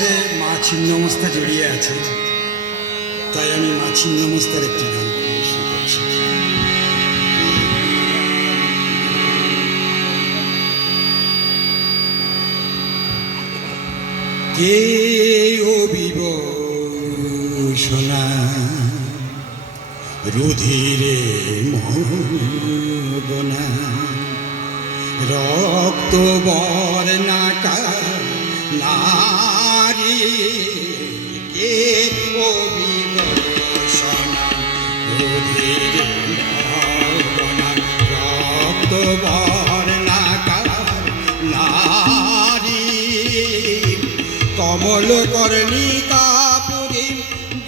মধ্যে মা ছিন্নমস্তা জড়িয়ে আছে। তাই আমি মা ছিন্নমস্তার একটি গান করছি। কে অবিবসনা রুধিরে মগনা রক্ত বর্ণাকা নারী কে অবিবসনা রুধিরে মগনা রক্ত বর্ণাকা নারী। কমল কর্ণিকা পুরী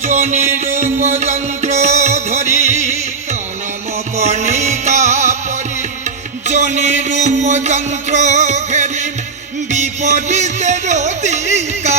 জনির যন্ত্র ধরি। কনম কর্ণিকা পরি জনির ঘেরি। বিপরীতের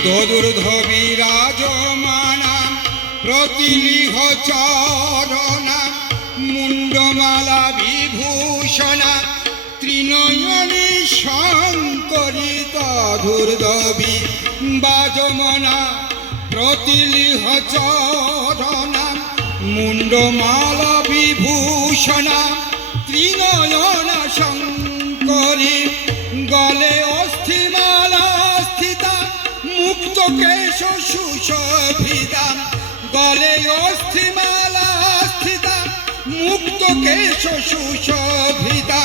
তদুর্ধ বিরাজমানা প্রতিলিহ চরণা মুন্ডমালা বিভূষণা ত্রিনয়নী শঙ্করী তধুর্দবি বাজমনা প্রতিলিহ চরণা মুন্ডমালা বিভূষণা ত্রিনয়না শঙ্করী কেশ সুশোভিতা গলে অস্থিমালা স্থিতা মুক্ত কেশ সুশোভিতা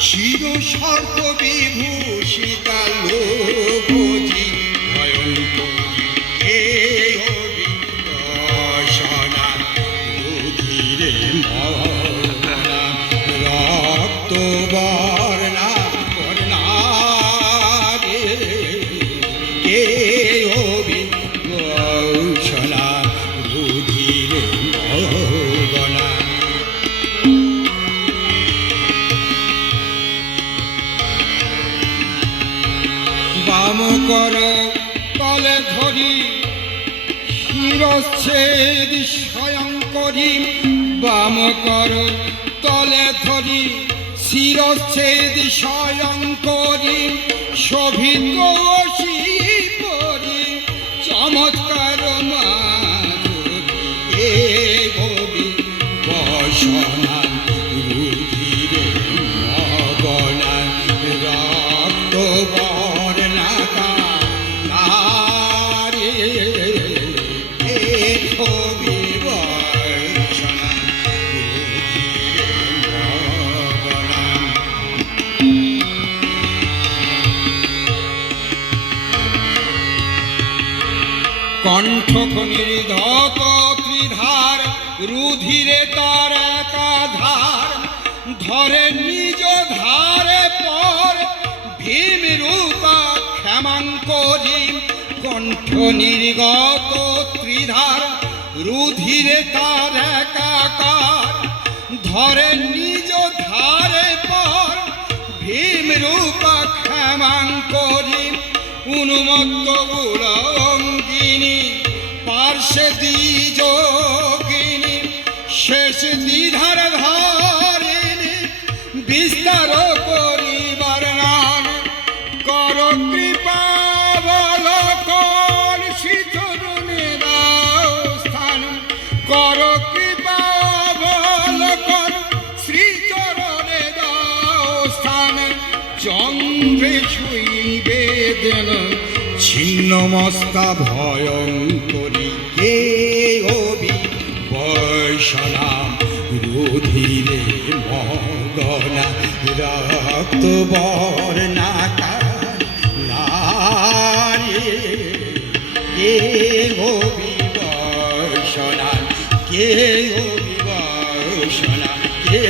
শির সর্ব বিভূষিতা বাম কর, তলে ধরি। শিরচ্ছেদ স্বয়ং করি, বাম কর, তলে ধরি। শিরচ্ছেদ স্বয়ং করি, শোভিত পরি। চমৎকার মাধুরী, এ বসনা কণ্ঠ নির্ধত ত্রিধার রুধিরে তার একাধার, ধরে নিজ ধারে পর ভীম রূপা ক্ষমাঙ্করি কণ্ঠ নির্গত ত্রিধার রুধিরে তার একাকার, ধরে নিজ ধারে পর ভীম রূপা ক্ষমাঙ্করি উন্মত্ত গুণঙ্গিনী পার্শ্বে দ্বিযোগিনী শেষ দ্বিধার ধারিণী, বিস্তার করিবার নাম কর কৃপা স্থান। কর চন্দ্রে দেন। ছিন্ন মস্তা ভয়ঙ্করী কে হবি বৈষণাম রুধিরে মগনা রক্ত বর না কে হবি বৈষণা কে হবি বৈষণা কে